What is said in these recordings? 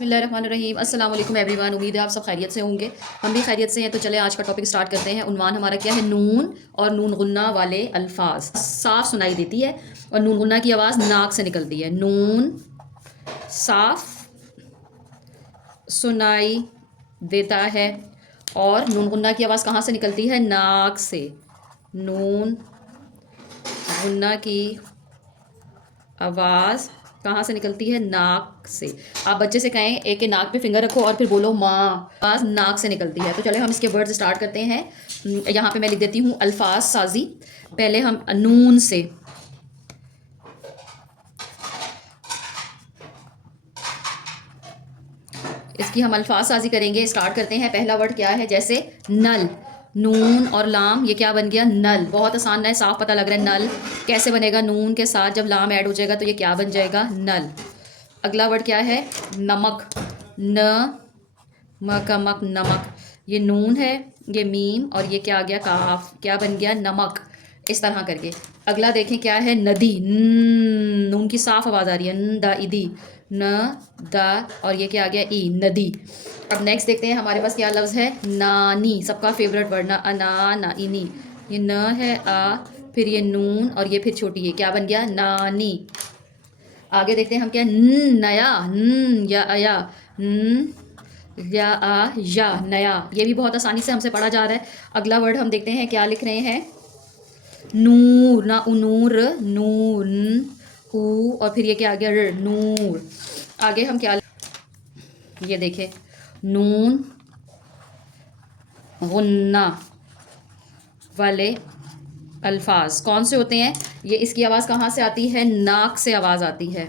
बिस्मिल्लाहिर्रहमानिर्रहीम अस्सलाम वालेकुम एवरीवन। उम्मीद है आप सब खैरियत से होंगे, हम भी खैरियत से हैं। तो चले आज का टॉपिक स्टार्ट करते हैं। उन्वान हमारा क्या है? नून और नून गुन्ना वाले अल्फाज साफ सुनाई देती है और नून गुन्ना की आवाज़ नाक से निकलती है। नून साफ सुनाई देता है और नून गुन्ना की आवाज़ कहाँ से निकलती है? नाक से। नून गुन्ना की आवाज़ कहाँ से निकलती है? नाक से। आप बच्चे से कहें एक के नाक पे फिंगर रखो और फिर बोलो माँ, आवाज़ नाक से निकलती है। तो चले हम इसके वर्ड्स स्टार्ट करते हैं। यहाँ पे मैं लिख देती हूँ अल्फाज साजी। पहले हम नून से, इसकी हम अल्फाज साजी करेंगे। स्टार्ट करते हैं। पहला वर्ड क्या है? जैसे नल, नून और लाम, ये क्या बन गया? नल। बहुत आसान है, साफ पता लग रहा है। नल कैसे बनेगा? नून के साथ जब लाम ऐड हो जाएगा तो ये क्या बन जाएगा? नल। अगला वर्ड क्या है? नमक, न मकमक, नमक। ये नून है, ये मीम और ये क्या आ गया? काफ। क्या बन गया? नमक। इस तरह करके। अगला देखें क्या है? नदी, नून की साफ आवाज़ आ रही है, न दा इदी, न दा और ये क्या आ गया? ई, नदी। अब नेक्स्ट देखते हैं हमारे पास क्या लफ्ज़ है? नानी, सबका फेवरेट वर्ड ना, अना ना इनी। ये न है, आ, फिर ये नून और ये फिर छोटी है, क्या बन गया? नानी। आगे देखते हैं हम क्या? नया, या अया, या आ या, नया। ये भी बहुत आसानी से हमसे पढ़ा जा रहा है। अगला वर्ड हम देखते हैं क्या लिख रहे हैं? नूर, ना उनूर, नून, ऊ और फिर ये क्या आ गया? र, नूर। आगे हम क्या, ये देखें, नून गुन्ना वाले अल्फाज कौन से होते हैं? ये इसकी आवाज़ कहाँ से आती है? नाक से आवाज़ आती है।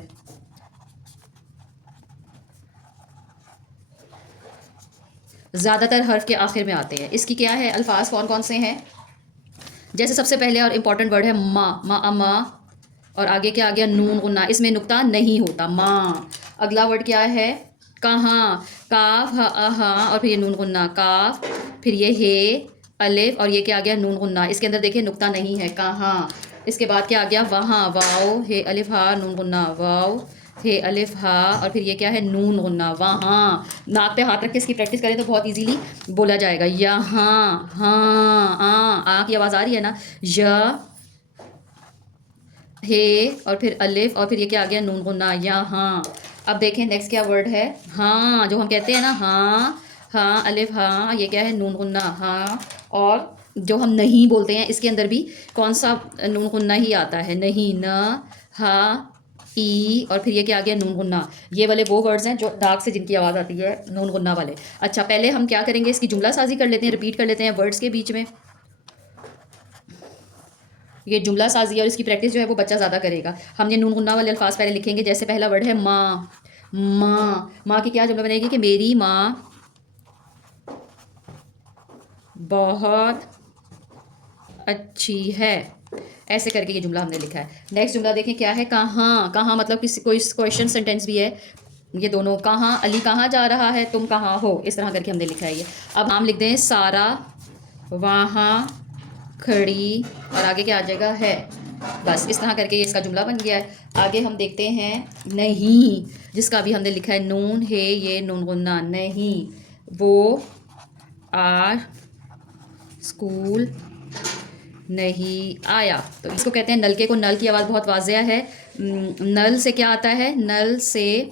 ज़्यादातर हर्फ के आखिर में आते हैं। इसकी क्या है? अल्फाज कौन कौन से हैं? जैसे सबसे पहले और इम्पॉर्टेंट वर्ड है माँ, माँ अमा और आगे क्या आ गया? नून गुन्ना, इसमें नुक्ता नहीं होता, माँ। अगला वर्ड क्या है? कहाँ, काफ हा और फिर ये नून गुन्ना, काफ, फिर ये हे अलिफ और ये क्या आ गया? नून गुन्ना। इसके अंदर देखिए नुक्ता नहीं है, कहाँ। इसके बाद क्या आ गया? वहाँ, वाओ हे अलिफ हा नून गुन्ना, वाओ हे अलिफ हा और फिर ये क्या है? नून गुन्ना, वहाँ। नाक पे हाथ रख के इसकी प्रैक्टिस करें तो बहुत इजीली बोला जाएगा। यहाँ, हाँ, आ की आवाज़ आ रही है ना? य, हे और फिर अलिफ और फिर ये क्या आ गया? नून गुन्ना, यहाँ। अब देखें नेक्स्ट क्या वर्ड है? हाँ, जो हम कहते हैं ना, हाँ, हाँ अलिफ हाँ, ये क्या है? नून गुन्ना, हाँ। और जो हम नहीं बोलते हैं इसके अंदर भी कौन सा नून गुन्ना ही आता है? नहीं, न, हा, ई और फिर ये क्या आ गया? नून गुन्ना। ये वाले वो वर्ड्स हैं जो दाग से जिनकी आवाज़ आती है, नून गुन्ना वाले। अच्छा, पहले हम क्या करेंगे? इसकी जुमला साजी कर लेते हैं, रिपीट कर लेते हैं वर्ड्स के बीच में। ये जुमला साजी और इसकी प्रैक्टिस जो है वो बच्चा ज़्यादा करेगा। हम ये नून गुन्ना वाले अल्फाज पहले लिखेंगे। जैसे पहला वर्ड है माँ, माँ, माँ की क्या जुमला बनेगी? कि मेरी माँ बहुत अच्छी है। ऐसे करके ये जुमला हमने लिखा है। नेक्स्ट जुमला देखें क्या है? कहाँ, कहाँ मतलब किसी कोई क्वेश्चन सेंटेंस भी है। ये दोनों, कहाँ, अली कहाँ जा रहा है, तुम कहाँ हो, इस तरह करके हमने लिखा है ये। अब हम लिख दें सारा वहाँ खड़ी और आगे क्या आ जाएगा? है। बस इस तरह करके ये इसका जुमला बन गया है। आगे हम देखते हैं नहीं, जिसका भी हमने लिखा है नून है, ये नून गुन्ना, नहीं वो आज स्कूल नहीं आया। तो इसको कहते हैं नलके को। नल की आवाज़ बहुत वाज़ेह है। नल से क्या आता है? नल से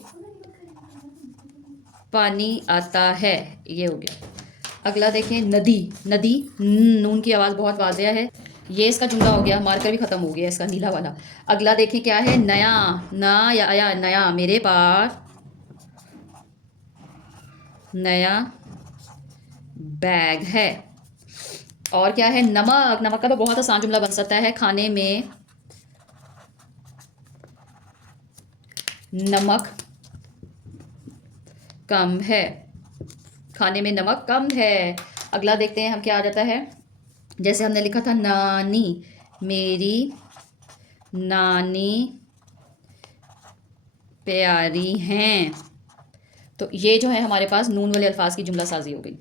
पानी आता है, ये हो गया। अगला देखें नदी, नदी, नून की आवाज़ बहुत वाज़ेह है। ये इसका जुमला हो गया, मार्कर भी ख़त्म हो गया इसका नीला वाला। अगला देखें क्या है? नया, ना या आया, नया, मेरे पास नया बैग है। और क्या है? नमक, नमक का तो बहुत आसान जुमला बन सकता है। खाने में नमक कम है, खाने में नमक कम है। अगला देखते हैं हम क्या आ जाता है। जैसे हमने लिखा था नानी, मेरी नानी प्यारी हैं। तो ये जो है हमारे पास नून वाले अल्फाज की जुमला साजी हो गई।